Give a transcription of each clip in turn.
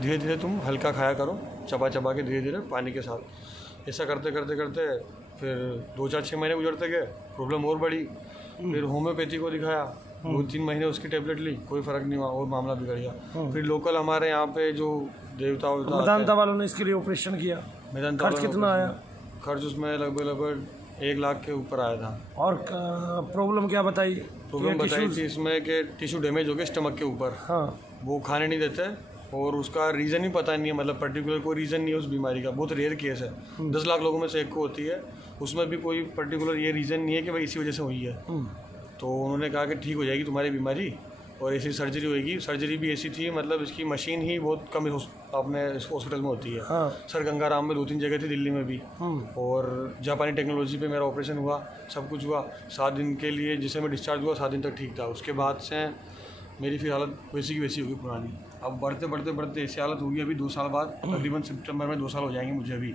धीरे धीरे तुम हल्का खाया करो, चबा चबा के धीरे धीरे पानी के साथ। ऐसा करते करते करते फिर 2-4-6 महीने गुजरते गए, प्रॉब्लम और बढ़ी। फिर होम्योपैथी को दिखाया, 2-3 महीने उसकी टेबलेट ली, कोई फ़र्क नहीं हुआ और मामला बिगड़ गया। फिर लोकल हमारे यहाँ पे जो देवता मेदांता वालों ने इसके लिए ऑपरेशन किया, मेदांता खर्च कितना आया? खर्च उसमें लगभग 1 लाख के ऊपर आया था। और प्रॉब्लम क्या बताई? प्रॉब्लम बताई थी इसमें कि टिश्यू डैमेज हो गया स्टमक के ऊपर। हाँ, वो खाने नहीं देते और उसका रीज़न ही पता नहीं है, मतलब पर्टिकुलर कोई रीज़न नहीं है उस बीमारी का। बहुत रेयर केस है, 10 लाख लोगों में से 1 को होती है। उसमें भी कोई पर्टिकुलर ये रीज़न नहीं है कि भाई इसी वजह से हुई है। तो उन्होंने कहा कि ठीक हो जाएगी तुम्हारी बीमारी और ऐसी सर्जरी होएगी। सर्जरी भी ऐसी थी, मतलब इसकी मशीन ही बहुत कम अपने हॉस्पिटल में होती है। हाँ। सर गंगाराम में 2-3 जगह थी, दिल्ली में भी। और जापानी टेक्नोलॉजी पे मेरा ऑपरेशन हुआ, सब कुछ हुआ। 7 दिन के लिए जिससे मैं डिस्चार्ज हुआ, 7 दिन तक ठीक था। उसके बाद से मेरी फिर हालत वैसी की वैसी होगी पुरानी। अब बढ़ते बढ़ते बढ़ते ऐसी हालत होगी, अभी 2 साल बाद, तकरीबन सितंबर में 2 साल हो जाएंगे मुझे अभी।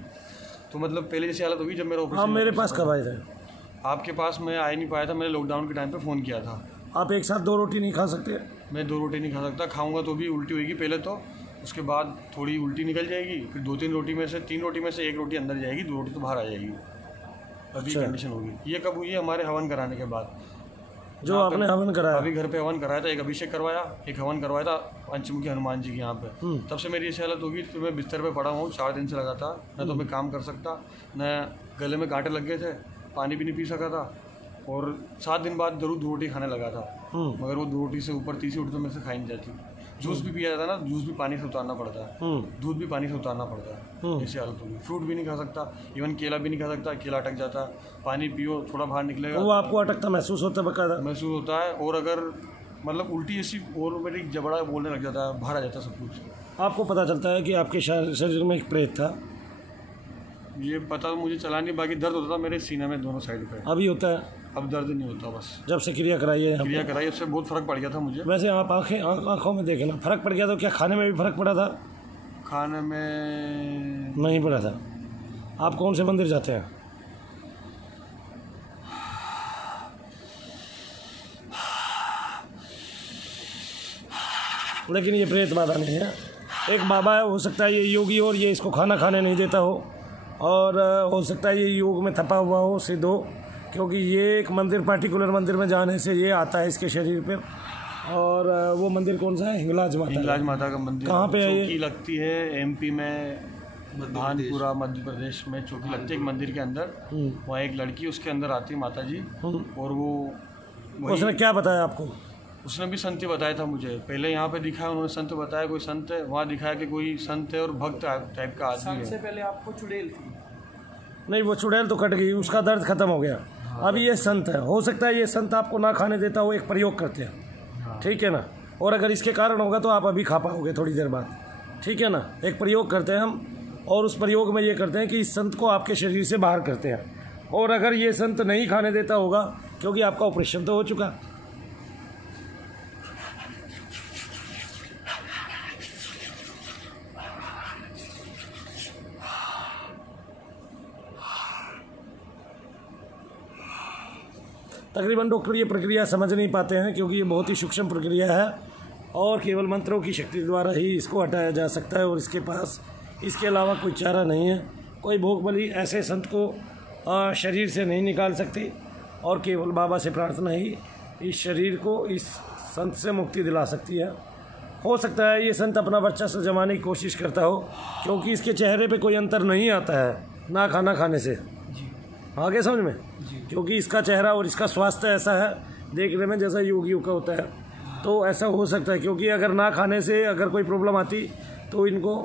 तो मतलब पहले जैसी हालत होगी जब मेरा ऑपरेशन। आप मेरे पास कब आए थे? आपके पास मैं आ ही नहीं पाया था, मैंने लॉकडाउन के टाइम पे फ़ोन किया था। आप एक साथ 2 रोटी नहीं खा सकते? मैं 2 रोटी नहीं खा सकता, खाऊंगा तो भी उल्टी होगी पहले तो, उसके बाद थोड़ी उल्टी निकल जाएगी, फिर 2-3 रोटी में से 3 रोटी में से 1 रोटी अंदर जाएगी, 2 रोटी तो बाहर आ जाएगी। अभी कंडीशन होगी। ये कब हुई है? हमारे हवन कराने के बाद। जो आपने हवन कराया? अभी घर पे हवन कराया था, एक अभिषेक करवाया, एक हवन करवाया था पंचमुखी हनुमान जी के यहाँ पे। तब से मेरी ऐसी हालत होगी, तो मैं बिस्तर पे पड़ा हूँ 4 दिन से लगातार। न तो मैं काम कर सकता, न गले में कांटे लग गए थे, पानी भी नहीं पी सका था। और 7 दिन बाद जरूर 2 रोटी खाने लगा था, मगर वो 2 रोटी से ऊपर तीसरी रोटी तो मेरे से खाई नहीं जाती। जूस भी पिया जाता ना, जूस भी पानी से उतारना पड़ता है, दूध भी पानी से उतारना पड़ता है। ऐसी हालत होगी। फ्रूट भी नहीं खा सकता, इवन केला भी नहीं खा सकता, केला अटक जाता है। पानी पियो, थोड़ा बाहर निकलेगा वो आपको अटकता महसूस होता है? बकायदा महसूस होता है। और अगर मतलब उल्टी ऐसी और मेरी जबड़ा बोलने लग जाता है, बाहर आ जाता है सब कुछ। आपको पता चलता है कि आपके शरीर में एक प्रेत था? ये पता मुझे चला नहीं, बाकी दर्द होता था मेरे सीने में दोनों साइड पे। अभी होता है? अब दर्द नहीं होता बस। जब से क्रिया कराई है? क्रिया कराई, उससे बहुत फर्क पड़ गया था मुझे। वैसे आप आंखों में देखे ना, फर्क पड़ गया तो क्या खाने में भी फर्क पड़ा था? खाने में नहीं पड़ा था। आप कौन से मंदिर जाते हैं? लेकिन ये प्रेत बाधा नहीं है। एक बाबा है, हो सकता है ये योगी और ये इसको खाना खाने नहीं देता हो, और हो सकता है ये योग में थपा हुआ हो सिद्ध हो, क्योंकि ये एक मंदिर, पर्टिकुलर मंदिर में जाने से ये आता है इसके शरीर पे। और वो मंदिर कौन सा है? हिंगलाज माता। हिंगलाज माता का मंदिर कहाँ पे है ये? चौकी लगती है एमपी में, भानपुरा मध्य प्रदेश में चौकी लगती है एक मंदिर के अंदर। वहाँ एक लड़की उसके अंदर आती है माता जी, और वो उसने क्या बताया आपको? उसने भी संत बताया था मुझे। पहले यहाँ पे दिखाया उन्होंने, संत बताया कोई संत है, वहाँ दिखाया कि कोई संत है और भक्त टाइप का आदमी है। सबसे पहले आपको चुड़ैल थी? नहीं, वो चुड़ैल तो कट गई, उसका दर्द खत्म हो गया। अब ये संत है, हो सकता है ये संत आपको ना खाने देता हो, एक प्रयोग करते हैं, ठीक है ना? और अगर इसके कारण होगा तो आप अभी खा पाओगे थोड़ी देर बाद, ठीक है ना? एक प्रयोग करते हैं हम, और उस प्रयोग में ये करते हैं कि इस संत को आपके शरीर से बाहर करते हैं। और अगर ये संत नहीं खाने देता होगा, क्योंकि आपका ऑपरेशन तो हो चुका, तकरीबन डॉक्टर ये प्रक्रिया समझ नहीं पाते हैं, क्योंकि ये बहुत ही सूक्ष्म प्रक्रिया है और केवल मंत्रों की शक्ति द्वारा ही इसको हटाया जा सकता है, और इसके पास इसके अलावा कोई चारा नहीं है। कोई भोग बलि ऐसे संत को शरीर से नहीं निकाल सकती, और केवल बाबा से प्रार्थना ही इस शरीर को इस संत से मुक्ति दिला सकती है। हो सकता है ये संत अपना वर्चस्व जमाने की कोशिश करता हो, क्योंकि इसके चेहरे पे कोई अंतर नहीं आता है ना खाना खाने से। आगे समझ में? क्योंकि इसका चेहरा और इसका स्वास्थ्य ऐसा है देखने में जैसा योगियों का होता है, तो ऐसा हो सकता है। क्योंकि अगर ना खाने से अगर कोई प्रॉब्लम आती तो इनको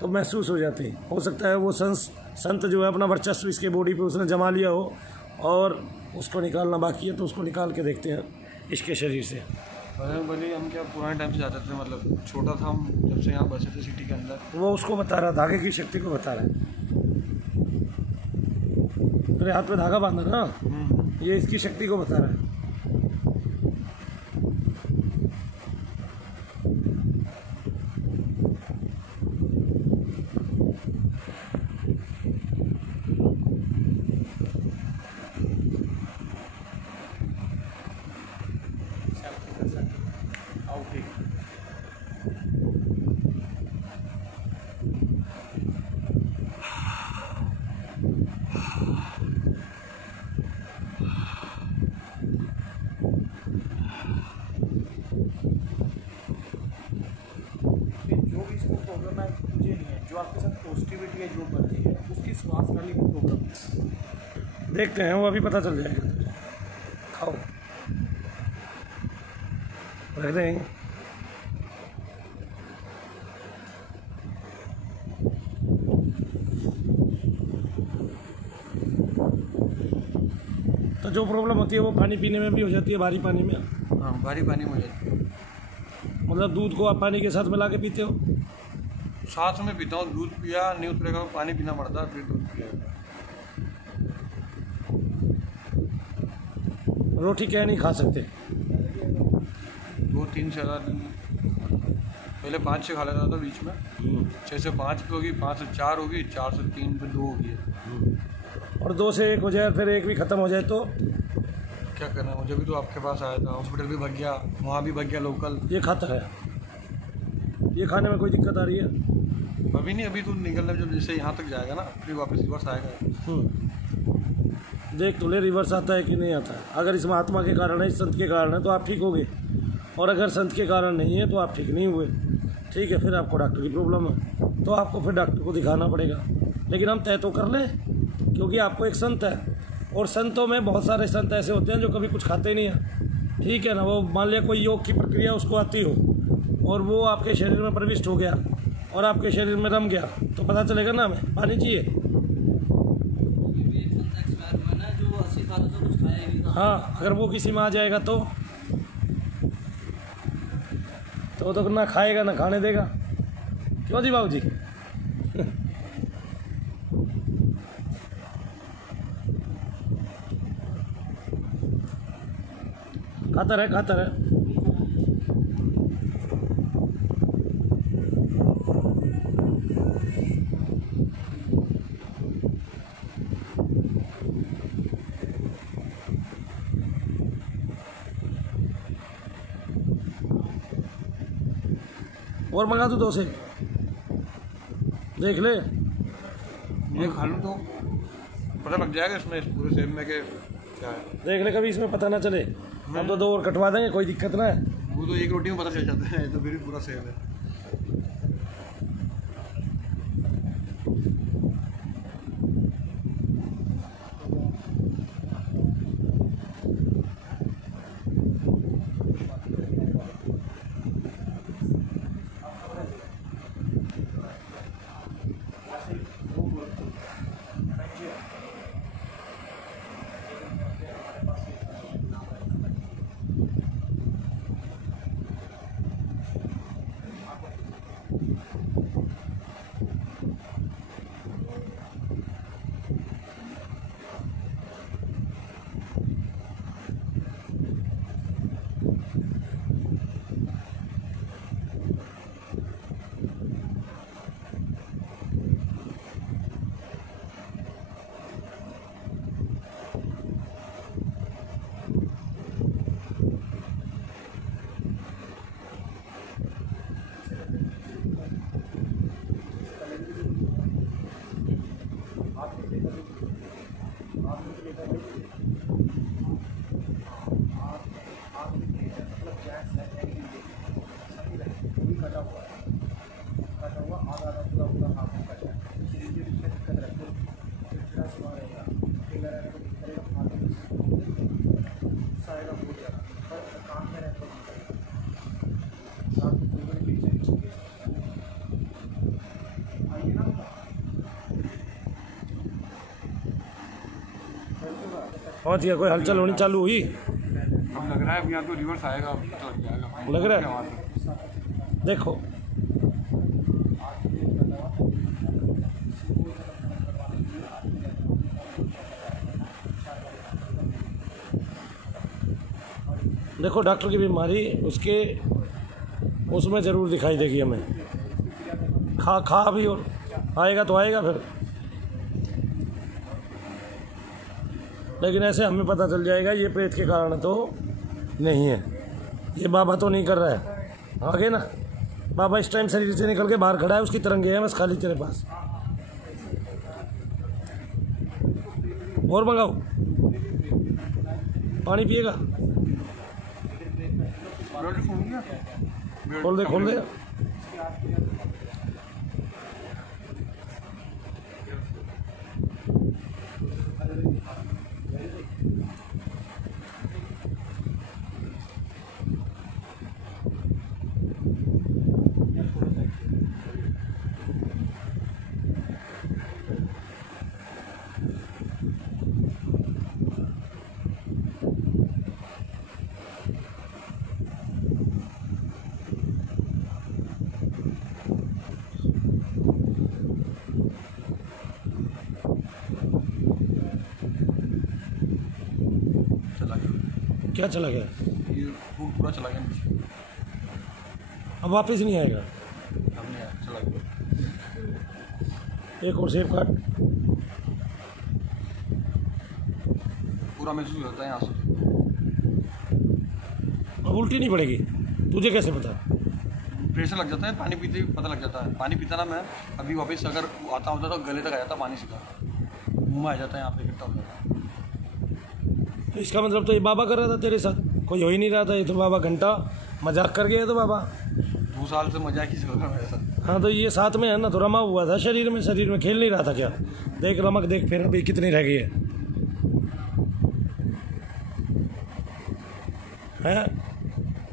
तो महसूस हो जाती। हो सकता है वो संत जो है अपना वर्चस्व इसके बॉडी पे उसने जमा लिया हो, और उसको निकालना बाकी है, तो उसको निकाल के देखते हैं इसके शरीर से। बजरंगबली हम क्या पुराने टाइम से जाते थे, मतलब छोटा था हम जब से यहाँ बसे थे सिटी के अंदर। वो उसको बता रहा, धागे की शक्ति को बता रहा है। तेरे हाथ में धागा बांधा ना, ये इसकी शक्ति को बता रहा है। करना मुझे नहीं है, जो आपके साथ पॉजिटिविटी है जो बनती है उसकी श्वास करने की प्रॉब्लम है। देखते हैं, वो अभी पता चल जाएगा। खाओ, रख देंगे। तो जो प्रॉब्लम होती है वो पानी पीने में भी हो जाती है, भारी पानी में। हाँ, भारी पानी में हो जाती है। मतलब दूध को आप पानी के साथ मिला के पीते हो? साथ में पीता हूँ, दूध पिया नहीं उतरेगा, पानी पीना पड़ता है, फिर दूध पिया। रोटी क्या नहीं खा सकते? 2-3 से ज़्यादा दिन, पहले 5 से खा लेता था, बीच में 6 से 5 की होगी, 5 से 4 होगी, 4 से 3 फिर 2 होगी। और 2 से 1 हो जाए, फिर 1 भी ख़त्म हो जाए तो क्या करना है, मुझे भी तो आपके पास आया था, हॉस्पिटल भी भाग गया, वहाँ भी भाग गया लोकल। ये खाता है, ये खाने में कोई दिक्कत आ रही है? अभी नहीं, अभी तो निकलने जब जैसे यहाँ तक जाएगा ना फिर वापस रिवर्स आएगा। देख तो ले रिवर्स आता है कि नहीं आता है। अगर इस महात्मा के कारण है, इस संत के कारण है तो आप ठीक होगे, और अगर संत के कारण नहीं है तो आप ठीक नहीं हुए। ठीक है, फिर आपको डॉक्टर की प्रॉब्लम है तो आपको फिर डॉक्टर को दिखाना पड़ेगा। लेकिन हम तय तो कर लें, क्योंकि आपको एक संत है, और संतों में बहुत सारे संत ऐसे होते हैं जो कभी कुछ खाते नहीं हैं। ठीक है ना, वो मान लिया कोई योग की प्रक्रिया उसको आती हो और वो आपके शरीर में प्रविष्ट हो गया और आपके शरीर में रम गया तो पता चलेगा ना हमें पानी चाहिए। हाँ, अगर वो किसी में आ जाएगा तो ना खाएगा ना खाने देगा। क्यों जी बाबू जी? खाता रहे, खाता रहे। और मंगा दूँ 2 से, देख ले। ये खा लूँ तो पता लग जाएगा इसमें, इस पूरे सेब में के क्या है। देख ले, कभी इसमें पता ना चले। हम तो 2 और कटवा देंगे, कोई दिक्कत ना है। वो तो एक रोटी में पता चल जाता है, तो फिर भी पूरा सेब है। पहुँच गया, कोई हलचल होनी चालू हुई? अब लग रहा है अब यहाँ तो रिवर्स आएगा, तो लग जाएगा। लग रहा है, देखो। देखो, डॉक्टर की बीमारी उसके उसमें ज़रूर दिखाई देगी हमें। खा भी, और आएगा तो आएगा फिर। लेकिन ऐसे हमें पता चल जाएगा ये प्रेत के कारण तो नहीं है, ये बाबा तो नहीं कर रहा है। आगे ना, बाबा इस टाइम शरीर से निकल के बाहर खड़ा है, उसकी तरंगे हैं बस खाली तेरे पास। और मंगाओ, पानी पिएगा? खोल दे, खोल दे। क्या चला गया? ये फूड पूरा चला गया नीचे, अब वापस नहीं आएगा। अब नहीं आया, चला गया। एक और सेब काट। पूरा महसूस होता है यहाँ से। अब उल्टी नहीं पड़ेगी? तुझे कैसे पता? प्रेशर लग जाता है, पानी पीते ही पता लग जाता है। पानी पीता ना मैं, अभी वापस अगर आता होता तो गले तक आ जाता पानी सीधा, मुँह में आ जाता है, यहाँ पे इकट्ठा हो जाता है। तो इसका मतलब तो ये बाबा कर रहा था तेरे साथ, कोई हो ही नहीं रहा था। ये तो बाबा घंटा मजाक कर गया। तो बाबा 2 साल से मजाक ही चल रहा है मेरे साथ। हाँ, तो ये साथ में है ना, तो रमा हुआ था शरीर में खेल नहीं रहा था क्या? देख रमक देख, फिर अभी कितनी रह गई है?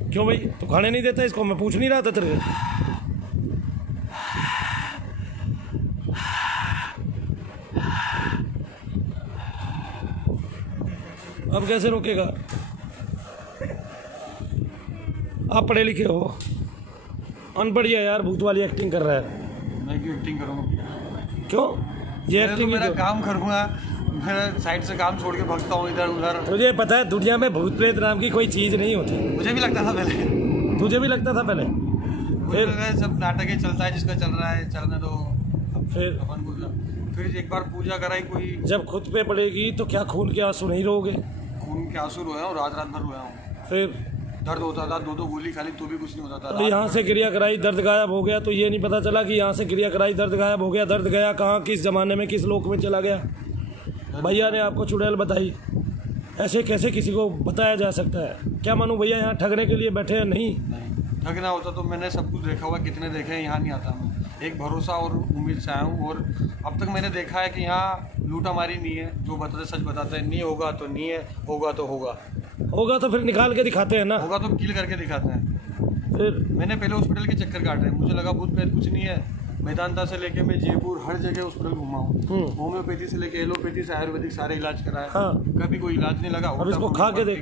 क्यों भाई, तू खाने नहीं देता इसको? मैं पूछ नहीं रहा था तेरे से। अब कैसे रोकेगा? आप पढ़े लिखे हो, अनपढ़ है यार, भूत वाली एक्टिंग कर रहा है। मैं क्यों एक्टिंग करूँगा? क्यों ये मैं तो एक्टिंग? मेरा काम करूँगा, मैं साइड से काम छोड़ के भागता हूँ इधर उधर। तुझे पता है दुनिया में भूत प्रेत नाम की कोई चीज़ नहीं होती। मुझे भी लगता था पहले। तुझे भी लगता था पहले? फिर सब नाटक ही चलता है, जिसका चल रहा है चलने दो। फिर अपन को फिर एक बार पूजा कराई कोई, जब खुद पे पड़ेगी तो क्या खून के आंसू नहीं रोगे? खून के आंसू रोया हूँ, रात भर रोया हूँ। फिर दर्द होता था, 2 गोली खाली तो भी कुछ नहीं होता था। तो यहाँ से क्रिया कराई, दर्द गायब हो गया, तो ये नहीं पता चला कि यहाँ से क्रिया कराई, दर्द गायब हो गया। दर्द गया कहाँ, किस ज़माने में, किस लोक में चला गया? भैया ने आपको चुड़ैल बताई, ऐसे कैसे किसी को बताया जा सकता है? क्या मानूं भैया यहाँ ठगने के लिए बैठे हैं? नहीं, ठगना होता तो मैंने सब कुछ देखा हुआ, कितने देखे हैं, यहाँ नहीं आता मैं। एक भरोसा और उम्मीद से आया हूँ, और अब तक मैंने देखा है कि यहाँ लूटामारी नहीं है। जो बताते सच बताते हैं, नहीं होगा तो नहीं है, होगा तो होगा। होगा तो फिर निकाल के दिखाते हैं ना, होगा तो किल करके दिखाते हैं। फिर मैंने पहले हॉस्पिटल के चक्कर काटे, मुझे लगा भूत प्रेत कुछ नहीं है। मैदानता से लेके मैं जयपुर हर जगह हॉस्पिटल घुमा हूँ। होम्योपैथी से लेके एलोपैथी से आयुर्वेदिक सारे इलाज कराए। हाँ। कभी कोई इलाज नहीं लगा। अब इसको खा के देख।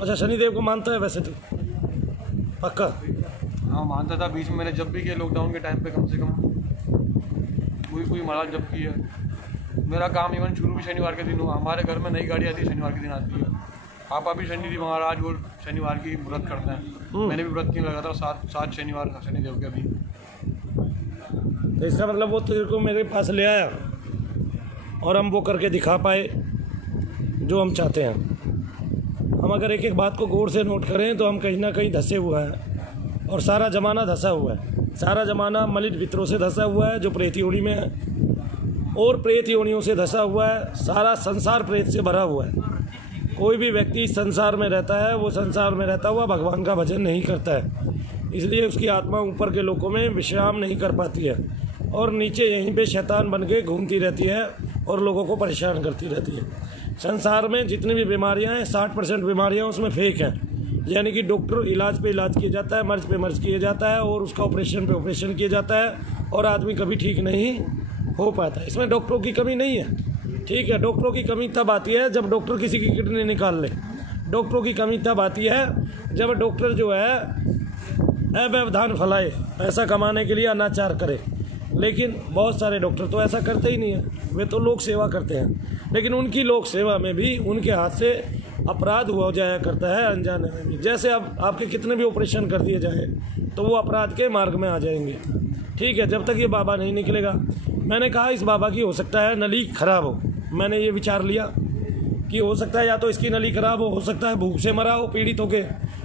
अच्छा, शनिदेव को मानता है वैसे तू? पक्का? हाँ मानता था, बीच में मैंने जब भी किया लॉकडाउन के टाइम पे, कम से कम कोई महाराज जब की है। मेरा काम इवन शुरू भी शनिवार के दिन हुआ। हमारे घर में नई गाड़ी आती है, शनिवार के दिन आती है। पापा भी शनि महाराज वो शनिवार की व्रत करते हैं। मैंने भी व्रत नहीं लगा था, 7 शनिवार का शनिदेव के अभी। तो इसका मतलब वो तेरे को मेरे पास ले आया और हम वो करके दिखा पाए जो हम चाहते हैं। हम अगर एक एक बात को गौर से नोट करें तो हम कहीं ना कहीं धंसे हुए हैं, और सारा ज़माना धंसा हुआ है। सारा ज़माना मलिन पितरों से धंसा हुआ है जो प्रेत योनि में है, और प्रेत योनियों से धंसा हुआ है। सारा संसार प्रेत से भरा हुआ है। कोई भी व्यक्ति संसार में रहता है, वो संसार में रहता हुआ भगवान का भजन नहीं करता है, इसलिए उसकी आत्मा ऊपर के लोकों में विश्राम नहीं कर पाती है, और नीचे यहीं पे शैतान बन के घूमती रहती है और लोगों को परेशान करती रहती है। संसार में जितनी भी बीमारियां हैं, 60% बीमारियां उसमें फेक हैं, यानी कि डॉक्टर इलाज पे इलाज किया जाता है, मर्ज पे मर्ज किया जाता है, और उसका ऑपरेशन पे ऑपरेशन किया जाता है, और आदमी कभी ठीक नहीं हो पाता है। इसमें डॉक्टरों की कमी नहीं है, ठीक है। डॉक्टरों की कमी तब आती है जब डॉक्टर किसी की किडनी निकाल ले। डॉक्टरों की कमी तब आती है जब डॉक्टर जो है अव्यवधान फैलाए, पैसा कमाने के लिए अनाचार करे। लेकिन बहुत सारे डॉक्टर तो ऐसा करते ही नहीं है, वे तो लोक सेवा करते हैं। लेकिन उनकी लोक सेवा में भी उनके हाथ से अपराध हो जाया करता है, अनजाने में भी। जैसे अब आपके कितने भी ऑपरेशन कर दिए जाए तो वो अपराध के मार्ग में आ जाएंगे, ठीक है, जब तक ये बाबा नहीं निकलेगा। मैंने कहा इस बाबा की हो सकता है नली खराब हो। मैंने ये विचार लिया कि हो सकता है या तो इसकी नली खराब हो सकता है भूख से मरा हो, पीड़ित होके,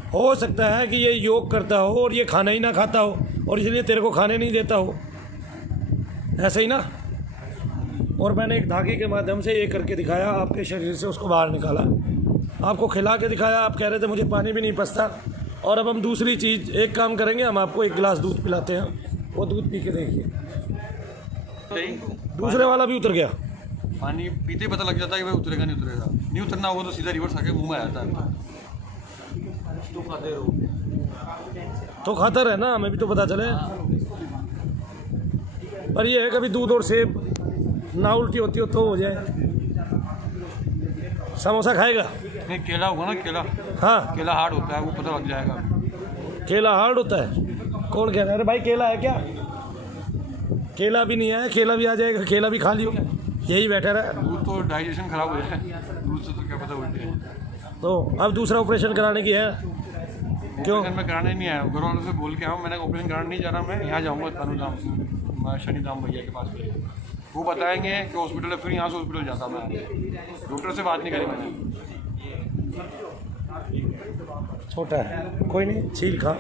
हो सकता है कि ये योग करता हो और ये खाना ही ना खाता हो, और इसलिए तेरे को खाने नहीं देता हो, ऐसे ही ना। और मैंने एक धागे के माध्यम से ये करके दिखाया, आपके शरीर से उसको बाहर निकाला, आपको खिला के दिखाया। आप कह रहे थे मुझे पानी भी नहीं पचता। और अब हम दूसरी चीज़, एक काम करेंगे, हम आपको 1 गिलास दूध पिलाते हैं, वो दूध पी के देखिए। दूसरे वाला भी उतर गया। पानी पीते ही पता लग जाता है कि भाई उतरेगा नहीं उतरेगा। नहीं उतरना होगा तो सीधा रिवर्स आके मुंह में आ जाता है। तो खाता रहे ना, हमें भी तो पता चले। पर ये है कभी दूध और सेब ना उल्टी होती हो तो हो जाए। समोसा खाएगा? नहीं, केला होगा ना, केला। हाँ, केला हार्ड होता है, वो पता लग जाएगा। केला हार्ड होता है? कौन कह रहा है? अरे भाई केला है क्या? केला भी नहीं है, केला भी आ जाएगा, केला भी खा लियो। यही बेटर है। दूध तो डाइजेशन खराब हो जाए, दूध से तो क्या पता उल्टी है। तो अब दूसरा ऑपरेशन कराने की है क्यों? ऑपरेशन में कराने नहीं आया, घर वालों से बोल के आऊँ, मैंने ऑपरेशन कराने नहीं जा रहा, मैं यहाँ जाऊँगा तनुधाम शनिधाम भैया के पास पे, वो बताएंगे कि हॉस्पिटल है, फिर यहाँ से हॉस्पिटल जाता मैं, डॉक्टर से बात नहीं करी मैंने। छोटा है कोई नहीं, छील खा।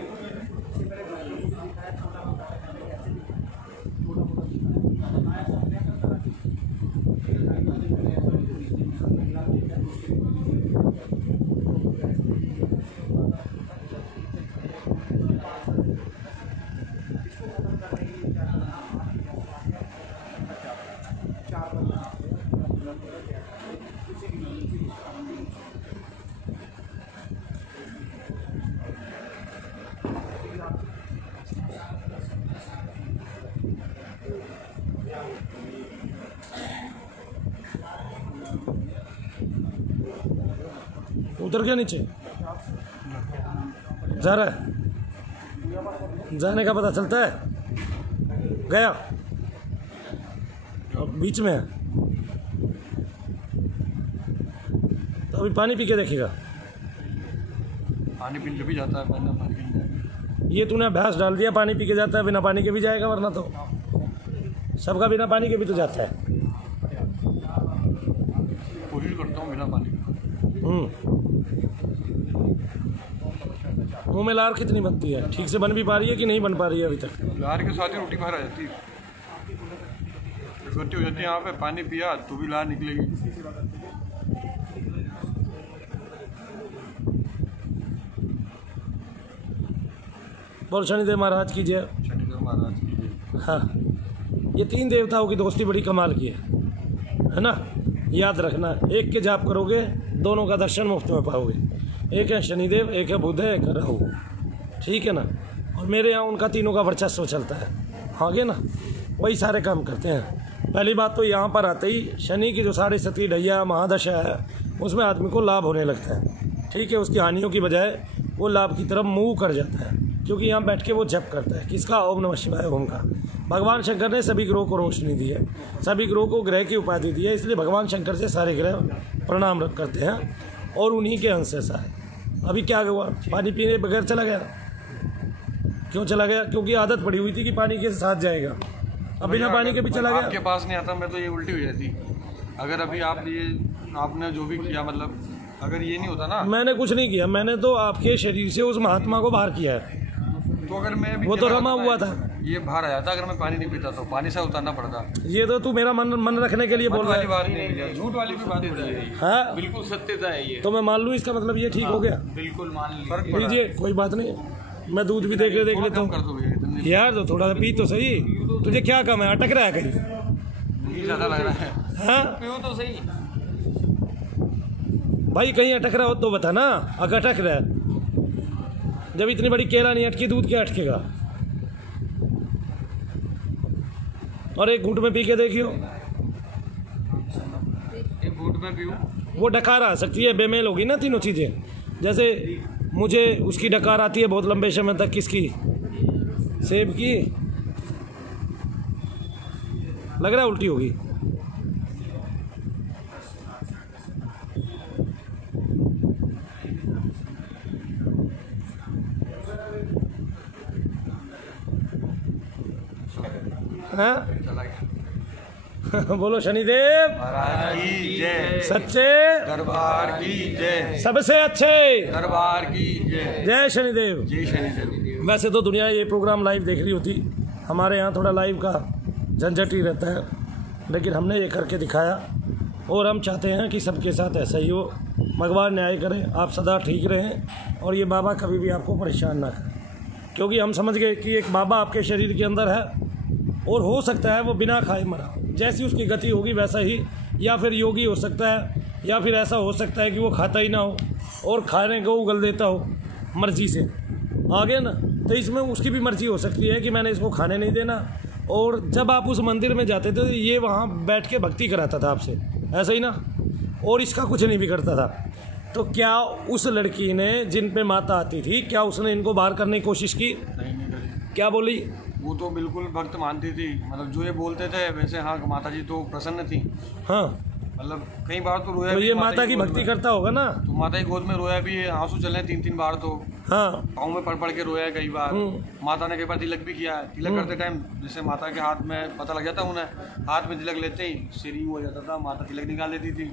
उतर गया नीचे, जा रहा है, जाने का पता चलता है, गया और बीच में है। तो अभी पानी पी के देखेगा। पानी पीने भी जाता है, पहले पानी पीने जाएगा। ये तूने अभ्यास डाल दिया, पानी पी के जाता है, बिना पानी के भी जाएगा, वरना तो सबका बिना पानी के भी तो जाता है। कोशिश करता हूँ बिना पानी के। मुँह में लार कितनी बनती है, ठीक से बन भी पा रही है कि नहीं बन पा रही है अभी तक? लार के साथ ही रोटी बाहर आ जाती है, रोटी हो जाती है यहाँ पे, पानी पिया तो भी लार निकलेगी। बोल शनिदेव महाराज की जय। शनिदेव महाराज की जय। हाँ, ये 3 देवताओं की दोस्ती बड़ी कमाल की है ना? याद रखना, एक के जाप करोगे दोनों का दर्शन मुफ्त में पाओगे। एक है शनिदेव, एक है बुध, एक है राहु, ठीक है ना? और मेरे यहाँ उनका तीनों का वर्चस्व चलता है, आगे ना वही सारे काम करते हैं। पहली बात तो यहाँ पर आते ही शनि की जो 7.5 ढैया महादशा है उसमें आदमी को लाभ होने लगता है, ठीक है? उसकी हानियों की बजाय वो लाभ की तरफ मूव कर जाता है, क्योंकि यहाँ बैठ के वो जप करता है। किसका? ओम नमः शिवाय ओम का। भगवान शंकर ने सभी ग्रहों को रोशनी दी है, सभी ग्रहों को ग्रह की उपाधि दी है, इसलिए भगवान शंकर से सारे ग्रह प्रणाम करते हैं और उन्हीं के अंश से है। अभी क्या हुआ? पानी पीने बगैर चला गया। क्यों चला गया? क्योंकि आदत पड़ी हुई थी कि पानी के साथ जाएगा, अब बिना पानी के भी चला गया। आपके पास नहीं आता मैं तो ये उल्टी हो जाती। अगर अभी आपने जो भी किया, मतलब अगर ये नहीं होता ना। मैंने कुछ नहीं किया, मैंने तो आपके शरीर से उस महात्मा को बाहर किया है। तो अगर मैं भी वो तो रमा हुआ था, ये बाहर आया था। अगर मैं पानी नहीं पीता तो पानी से उतारना पड़ता। ये तो तू मेरा मन रखने के लिए बोल रहा है। बात नहीं, झूठ वाली भी बात है। हाँ बिल्कुल सत्यता है ये, तो मैं मान लूँ, इसका मतलब ये ठीक हो गया? बिल्कुल मान लीजिए, कोई बात नहीं, मैं दूध भी देख लेता हूँ। कर दो यार तो थोड़ा सा पी तो सही, तुझे क्या कम है? अटक रहा है कहीं? ज़्यादा लग रहा है। हाँ पियो तो सही भाई, कहीं अटक रहा हो तो बता ना। अगर अटक रहा है, जब इतनी बड़ी केला नहीं अटकी, दूध क्या अटकेगा? और एक घूंट में पी के देखियो, एक घूंट में पीऊं, वो डकार आ सकती है, बेमेल होगी ना तीनों चीज़ें। जैसे मुझे उसकी डकार आती है बहुत लंबे समय तक, किसकी? सेब की। लग रहा है उल्टी होगी। हाँ? बोलो शनिदेव महाराज की जय, सच्चे दरबार की जय, सबसे अच्छे दरबार की जय, जय शनिदेव। जय शनिदेव। वैसे तो दुनिया ये प्रोग्राम लाइव देख रही होती, हमारे यहाँ थोड़ा लाइव का झंझट ही रहता है, लेकिन हमने ये करके दिखाया और हम चाहते हैं कि सबके साथ ऐसा ही हो। भगवान न्याय करें, आप सदा ठीक रहें और ये बाबा कभी भी आपको परेशान ना करें, क्योंकि हम समझ गए कि एक बाबा आपके शरीर के अंदर है और हो सकता है वो बिना खाए मरा। जैसी उसकी गति होगी वैसा ही, या फिर योगी हो सकता है, या फिर ऐसा हो सकता है कि वो खाता ही ना हो और खाने को उगल देता हो मर्जी से, आगे ना। तो इसमें उसकी भी मर्जी हो सकती है कि मैंने इसको खाने नहीं देना। और जब आप उस मंदिर में जाते थे तो ये वहाँ बैठ के भक्ति कराता था आपसे, ऐसा ही ना, और इसका कुछ नहीं बिगड़ता था। तो क्या उस लड़की ने, जिन पे माता आती थी, क्या उसने इनको बाहर करने की कोशिश की? नहीं करी। क्या बोली? वो तो बिल्कुल भक्त मानती थी, मतलब जो ये बोलते थे वैसे। हाँ, माता जी तो प्रसन्न थी। हाँ, मतलब कई बार तो रोया तो भी ये माता की भक्ति करता होगा ना। तो माता की गोद में रोया भी है, आंसू चले 3-3 बार। तो हाँ, पाँव में पड़ के रोया है कई बार। माता ने कई बार तिलक भी किया है। तिलक करते टाइम जैसे माता के हाथ में पता लग जाता उन्हें, हाथ में तिलक लेते ही सिर यूँ हो जाता था, माता तिलक निकाल देती थी।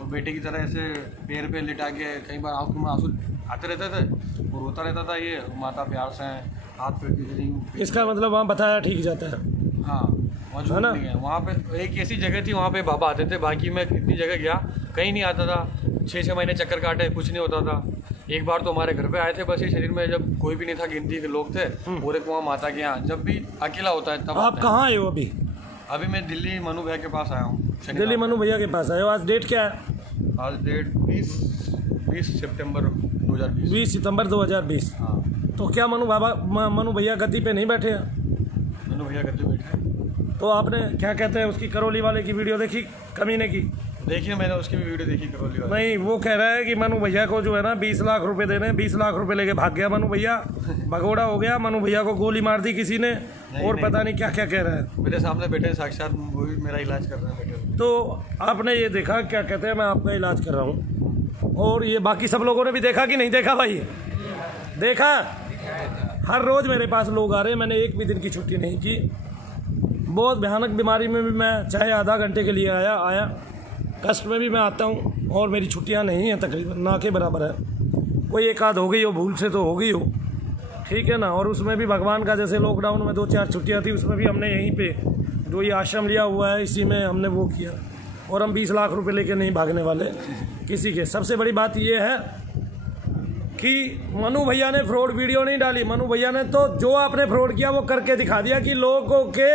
और बेटे की तरह ऐसे पैर पे लिटा के कई बार आंखों में आंसू आते रहते थे, वो रोता रहता था। ये माता प्यार से हाथ फेरती थी। इसका मतलब वहाँ बताया ठीक जाता है। हाँ, मौजूद नहीं है वहाँ पे। एक ऐसी जगह थी वहाँ पे बाबा आते थे, बाकी मैं कितनी जगह गया कहीं नहीं आता था। 6-6 महीने चक्कर काटे, कुछ नहीं होता था। एक बार तो हमारे घर पे आए थे बस, ये शरीर में जब कोई भी नहीं था, गिनती के लोग थे पूरे कुआं माता के यहाँ। जब भी अकेला होता है तब आप कहाँ आए हो अभी? अभी मैं दिल्ली मनु भैया के पास आया हूँ। दिल्ली मनु भैया के पास आए हो। आज डेट क्या है? आज डेट 20 सितंबर 2020। 20 सितंबर 2020। हाँ, तो क्या मनु भैया गद्दी पे नहीं बैठे हैं? मनु भैया गद्दी बैठे। तो आपने क्या कहते हैं उसकी करौली वाले की वीडियो देखी, कमीने की? देखिए, मैंने उसकी भी वीडियो देखी करौली वाली। नहीं, वो कह रहा है कि मनु भैया को जो है ना 20 लाख रुपए देने, 20 लाख रुपए लेके भाग गया मनु भैया, भगोड़ा हो गया। मनु भैया को गोली मार दी किसी ने, और पता नहीं क्या क्या कह रहा है। मेरे सामने बैठे साक्षात, वो भी मेरा इलाज कर रहे हैं बैठे। तो आपने ये देखा, क्या कहते हैं, मैं आपका इलाज कर रहा हूँ, और ये बाकी सब लोगों ने भी देखा कि नहीं देखा भाई? देखा। हर रोज़ मेरे पास लोग आ रहे हैं, मैंने एक भी दिन की छुट्टी नहीं की। बहुत भयानक बीमारी में भी मैं चाहे आधा घंटे के लिए आया, कष्ट में भी मैं आता हूँ, और मेरी छुट्टियाँ नहीं हैं, तकरीबन ना के बराबर है। कोई एक आध हो गई हो, भूल से तो हो गई हो, ठीक है ना। और उसमें भी भगवान का, जैसे लॉकडाउन में 2-4 छुट्टियाँ थी, उसमें भी हमने यहीं पे जो ये आश्रम लिया हुआ है इसी में हमने वो किया। और हम 20 लाख रुपए लेके नहीं भागने वाले किसी के। सबसे बड़ी बात ये है कि मनु भैया ने फ्रॉड वीडियो नहीं डाली। मनु भैया ने तो जो आपने फ्रॉड किया वो करके दिखा दिया कि लोगों के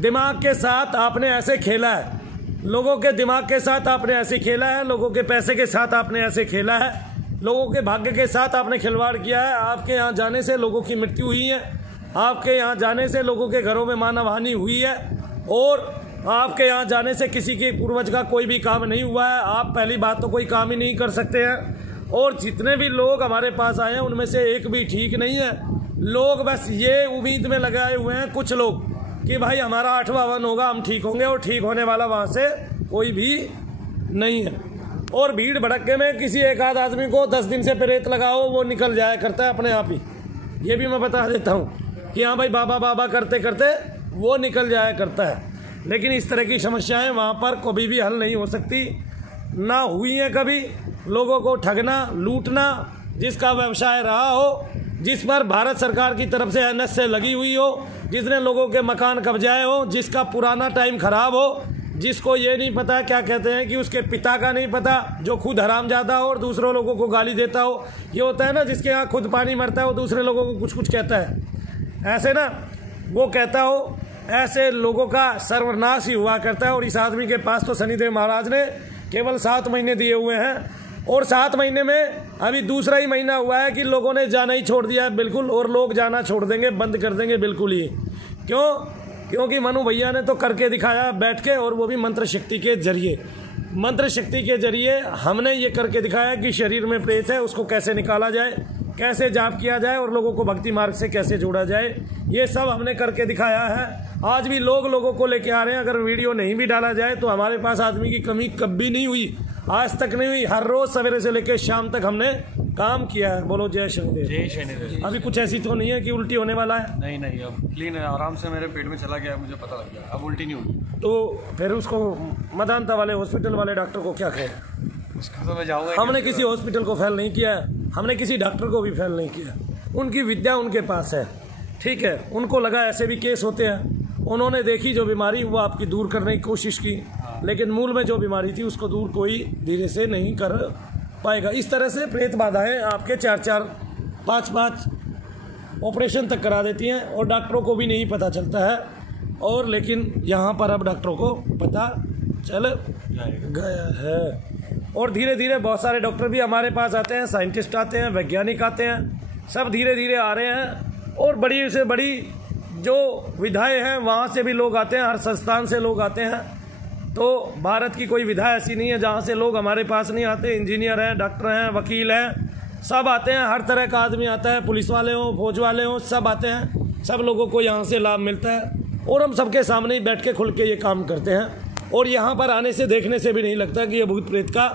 दिमाग के साथ आपने ऐसे खेला है, लोगों के दिमाग के साथ आपने ऐसे खेला है, लोगों के पैसे के साथ आपने ऐसे खेला है, लोगों के भाग्य के साथ आपने खिलवाड़ किया है। आपके यहाँ जाने से लोगों की मृत्यु हुई है, आपके यहाँ जाने से लोगों के घरों में मानव हानि हुई है, और आपके यहाँ जाने से किसी के पूर्वज का कोई भी काम नहीं हुआ है। आप पहली बात तो कोई काम ही नहीं कर सकते हैं। और जितने भी लोग हमारे पास आए हैं उनमें से एक भी ठीक नहीं है। लोग बस ये उम्मीद में लगाए हुए हैं कुछ लोग कि भाई हमारा 8वां वन होगा, हम ठीक होंगे, और ठीक होने वाला वहाँ से कोई भी नहीं है। और भीड़ भड़के में किसी एक आध आदमी को 10 दिन से प्रेत लगाओ, वो निकल जाया करता है अपने आप ही। ये भी मैं बता देता हूँ कि हाँ भाई, बाबा बाबा करते करते वो निकल जाया करता है। लेकिन इस तरह की समस्याएं वहाँ पर कभी भी हल नहीं हो सकती, ना हुई हैं कभी। लोगों को ठगना, लूटना, जिसका व्यवसाय रहा हो, जिस पर भारत सरकार की तरफ से NS लगी हुई हो, जिसने लोगों के मकान कब्जाए हो, जिसका पुराना टाइम खराब हो, जिसको ये नहीं पता क्या कहते हैं कि उसके पिता का नहीं पता, जो खुद हरामजादा हो और दूसरों लोगों को गाली देता हो। ये होता है ना, जिसके यहाँ खुद पानी मरता है वो दूसरे लोगों को कुछ कुछ कहता है, ऐसे ना वो कहता हो, ऐसे लोगों का सर्वनाश ही हुआ करता है। और इस आदमी के पास तो शनिदेव महाराज ने केवल 7 महीने दिए हुए हैं, और 7 महीने में अभी दूसरा ही महीना हुआ है कि लोगों ने जाना ही छोड़ दिया है बिल्कुल, और लोग जाना छोड़ देंगे, बंद कर देंगे बिल्कुल ही। क्यों? क्योंकि मनु भैया ने तो करके दिखाया बैठ के, और वो भी मंत्र शक्ति के जरिए। मंत्र शक्ति के जरिए हमने ये करके दिखाया कि शरीर में प्रेत है, उसको कैसे निकाला जाए, कैसे जाप किया जाए, और लोगों को भक्ति मार्ग से कैसे जोड़ा जाए, ये सब हमने करके दिखाया है। आज भी लोगों को लेके आ रहे हैं। अगर वीडियो नहीं भी डाला जाए तो हमारे पास आदमी की कमी कभी नहीं हुई, आज तक नहीं हुई। हर रोज सवेरे से लेकर शाम तक हमने काम किया है। बोलो जय शनिदेव। जय शनिदेव। अभी कुछ ऐसी तो नहीं है कि उल्टी होने वाला है? नहीं नहीं, अब क्लीन है, आराम से मेरे पेट में चला गया, मुझे पता लग गया, अब उल्टी नहीं हुई। तो फिर उसको मदानता वाले हॉस्पिटल वाले डॉक्टर को क्या कहे? उसका तो मैं जाऊँगा। हमने किसी हॉस्पिटल को फेल नहीं किया है, हमने किसी डॉक्टर को भी फेल नहीं किया। उनकी विद्या उनके पास है, ठीक है। उनको लगा ऐसे भी केस होते हैं, उन्होंने देखी जो बीमारी वो आपकी दूर करने की कोशिश की, लेकिन मूल में जो बीमारी थी उसको दूर कोई धीरे से नहीं कर पाएगा। इस तरह से प्रेत बाधाएं आपके 4-4, 5-5 ऑपरेशन तक करा देती हैं, और डॉक्टरों को भी नहीं पता चलता है। और लेकिन यहाँ पर अब डॉक्टरों को पता चल गया है, और धीरे धीरे बहुत सारे डॉक्टर भी हमारे पास आते हैं, साइंटिस्ट आते हैं, वैज्ञानिक आते हैं, सब धीरे धीरे आ रहे हैं। और बड़ी से बड़ी जो विधाएं हैं वहाँ से भी लोग आते हैं, हर संस्थान से लोग आते हैं। तो भारत की कोई विधा ऐसी नहीं है जहाँ से लोग हमारे पास नहीं आते। इंजीनियर हैं, डॉक्टर हैं, वकील हैं, सब आते हैं, हर तरह का आदमी आता है, पुलिस वाले हों, फौज वाले हों, सब आते हैं। सब लोगों को यहाँ से लाभ मिलता है और हम सबके सामने ही बैठ के खुल के ये काम करते हैं। और यहाँ पर आने से देखने से भी नहीं लगता कि ये भूत प्रेत का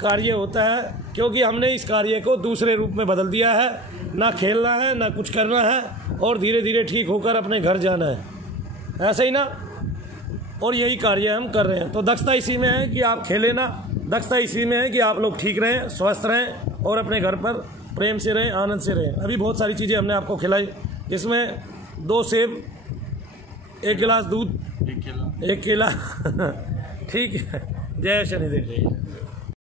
कार्य होता है, क्योंकि हमने इस कार्य को दूसरे रूप में बदल दिया है। ना खेलना है, ना कुछ करना है, और धीरे धीरे ठीक होकर अपने घर जाना है, ऐसे ही ना। और यही कार्य हम कर रहे हैं। तो दक्षता इसी में है कि आप खेलें ना, दक्षता इसी में है कि आप लोग ठीक रहें, स्वस्थ रहें और अपने घर पर प्रेम से रहें, आनंद से रहें। अभी बहुत सारी चीज़ें हमने आपको खिलाई, जिसमें 2 सेब, 1 गिलास दूध, 1 केला ठीक है। जय शनिदेव।